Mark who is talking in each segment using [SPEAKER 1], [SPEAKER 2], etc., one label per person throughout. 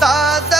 [SPEAKER 1] सादा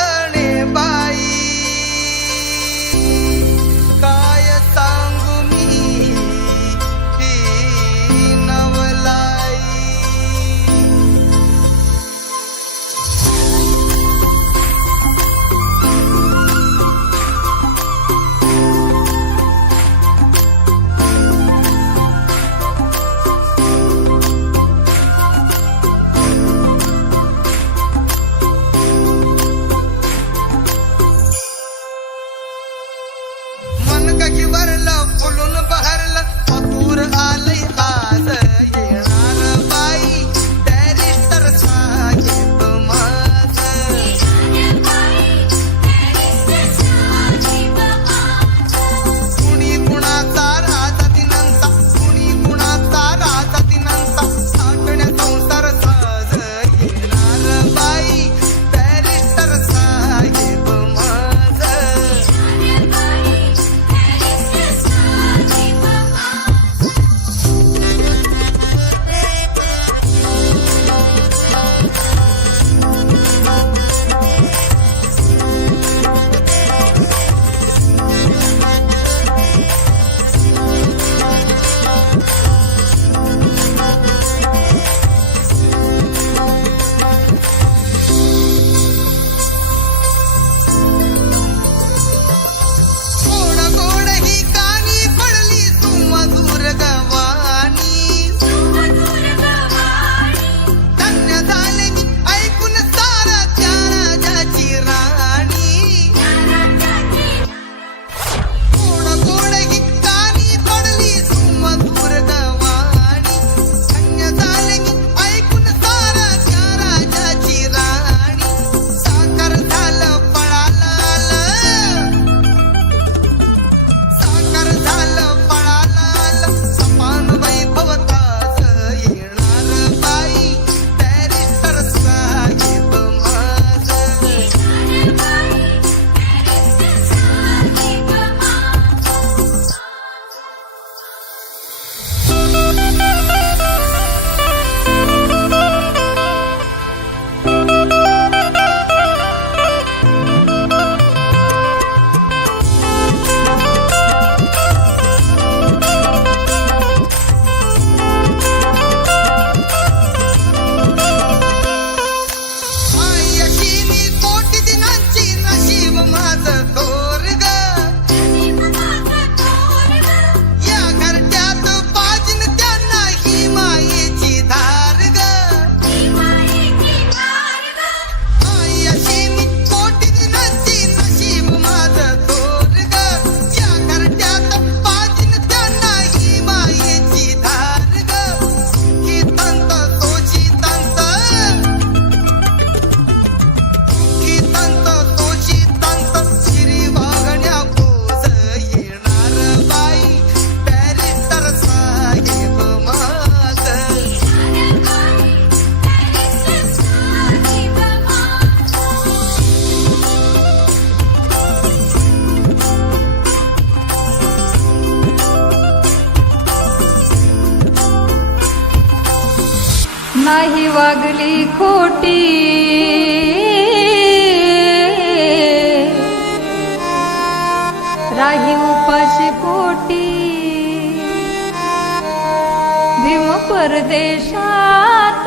[SPEAKER 1] परदेशात.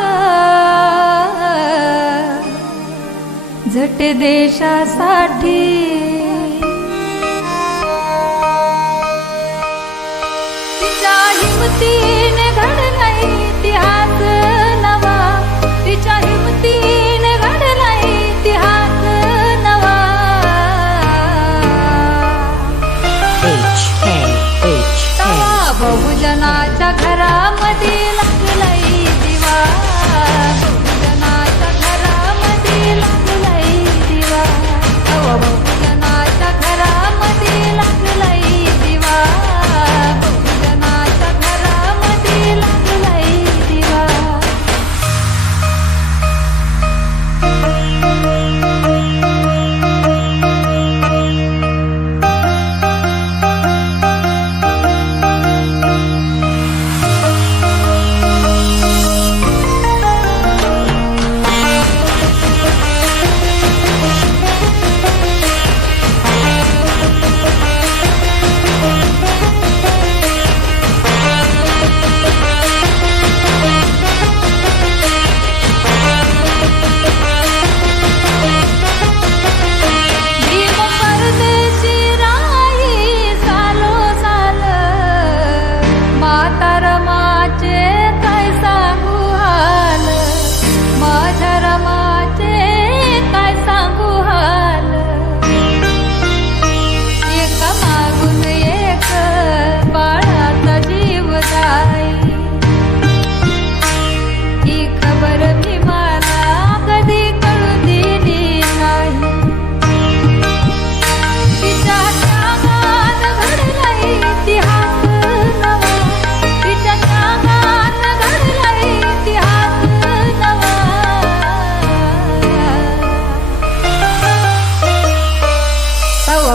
[SPEAKER 1] झट देशासाठी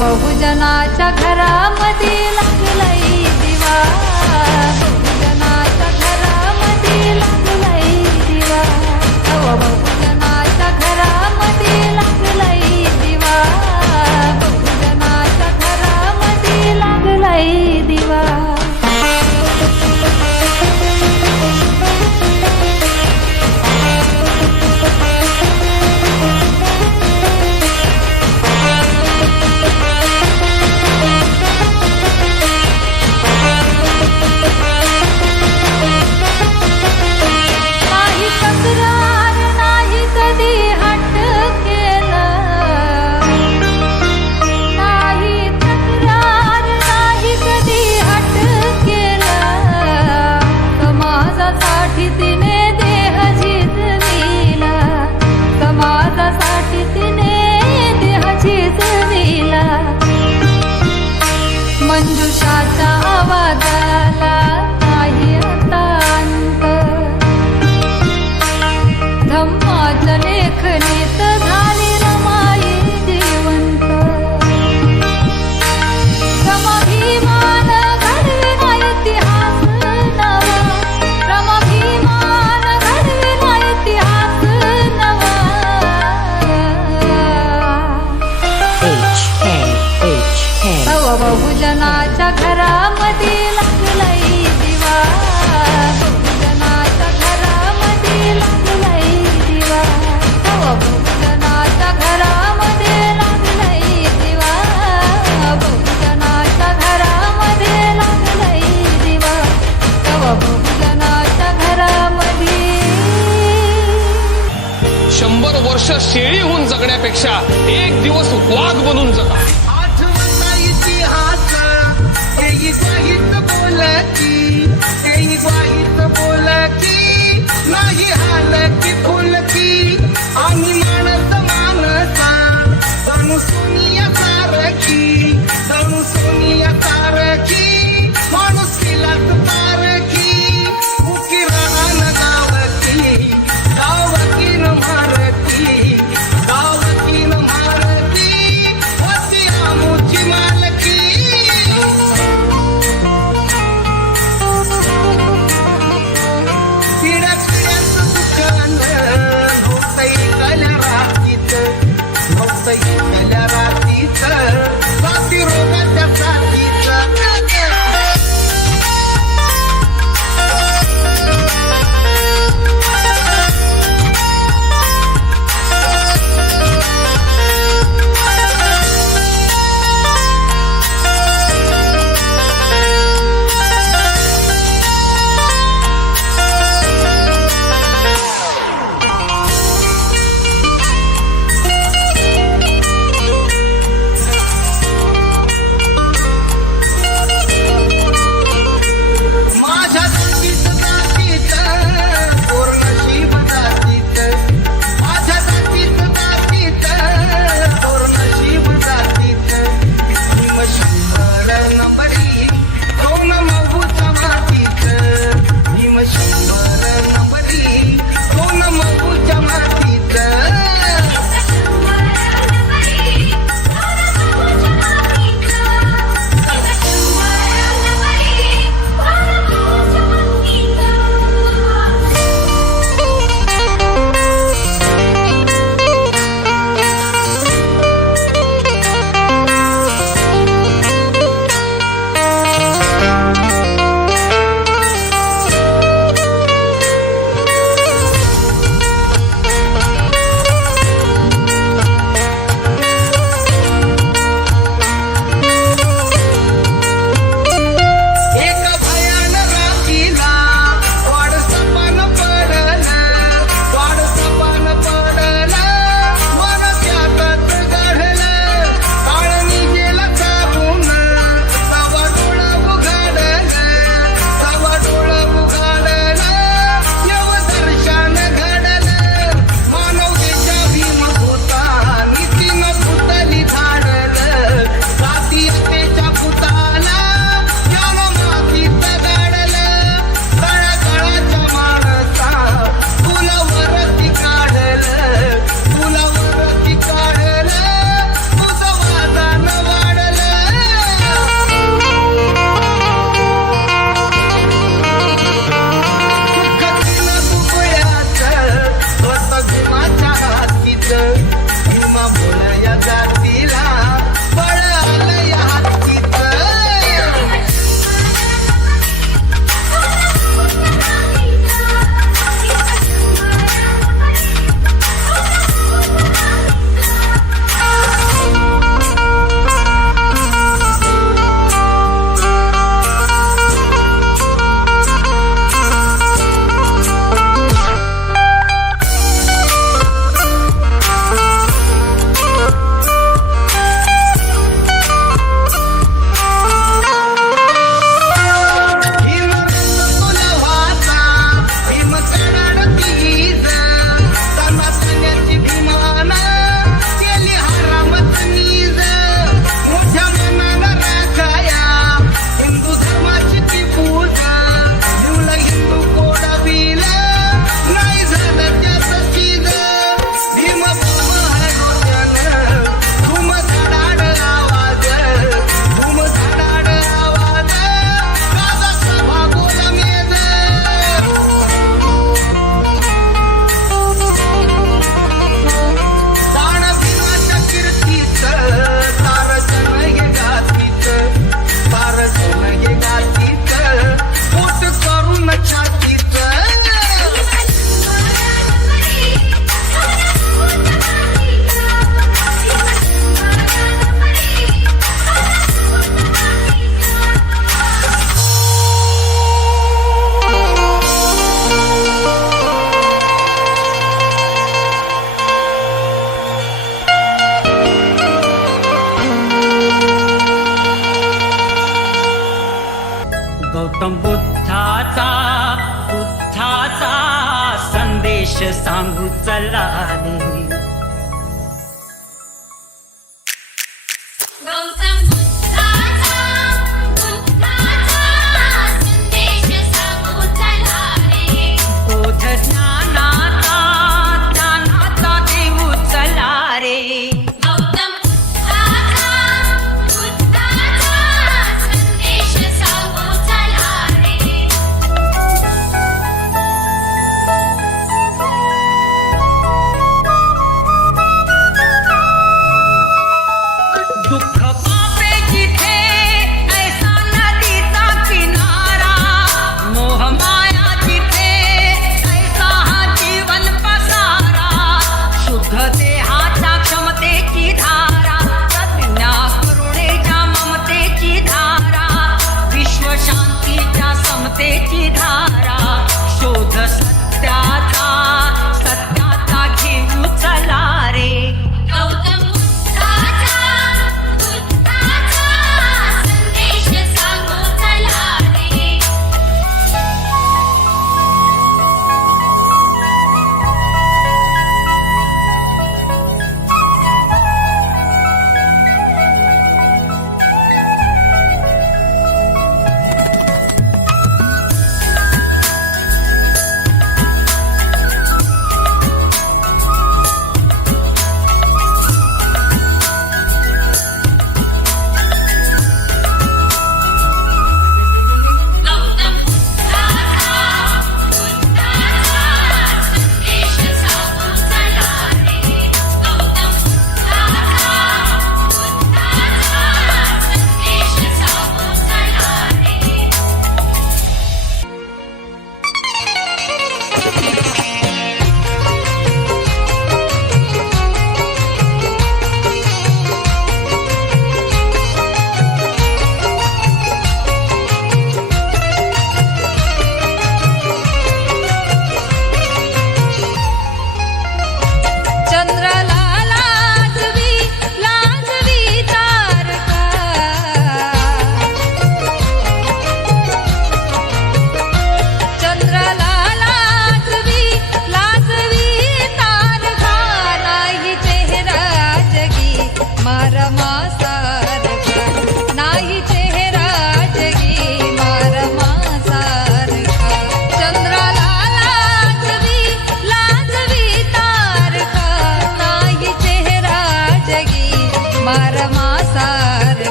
[SPEAKER 1] बहुजनाच्या घरामध्ये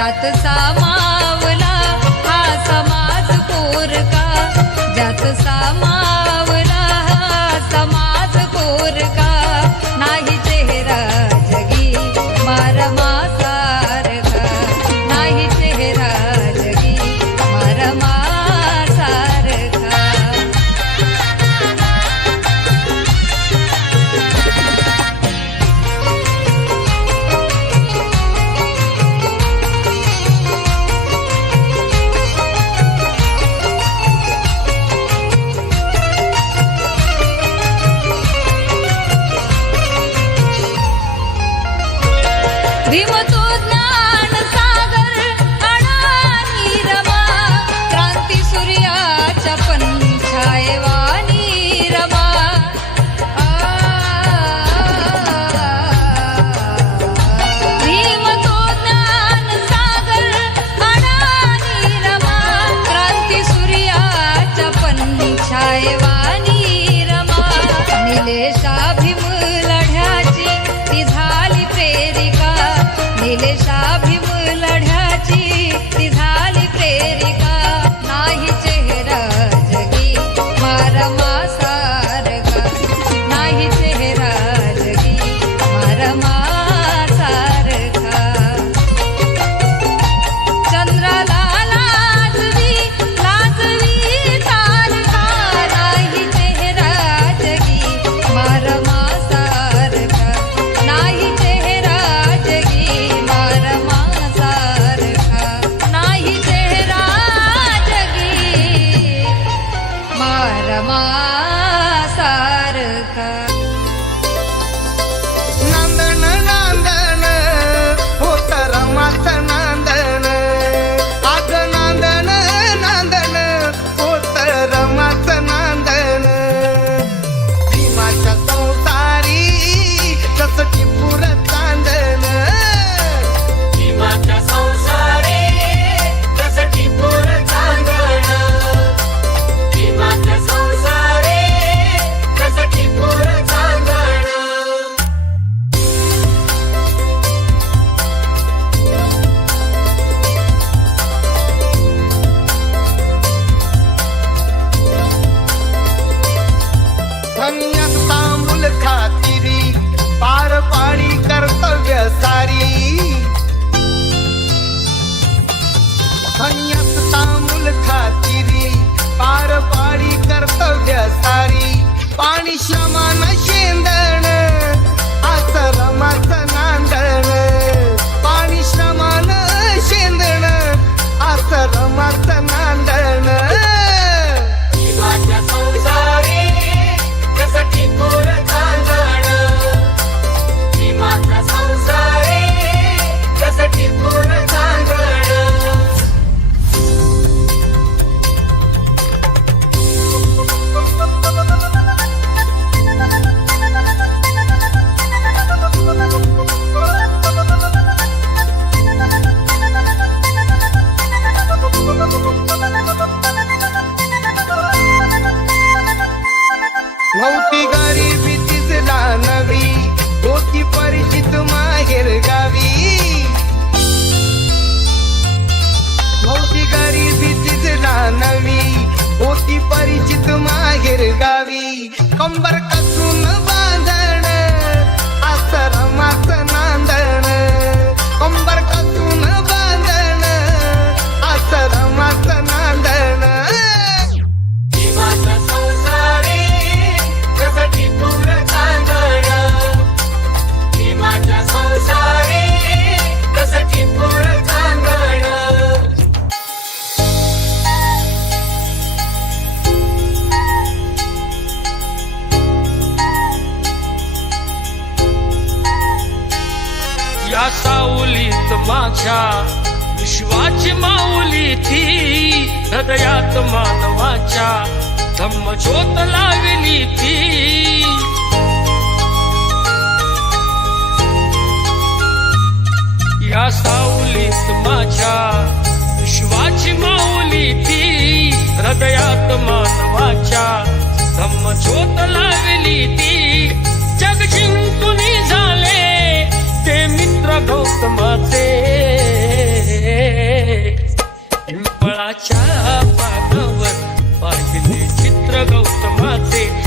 [SPEAKER 1] ज्यात सामावला हा समाज पोरका ज्यात सामा gambar go. माझ्या विश्वाची माऊली ती हृदयात मानवाच्या धम्मज्योत लाविली ती. या सावलीत माझ्या विश्वाची माऊली ती हृदयात मानवाच्या धम्मज्योत लाविली ती. जग जिंकून झाले ते मित्र गौतमाचे. देवाच्या पाहिले चित्र गौतमाचे.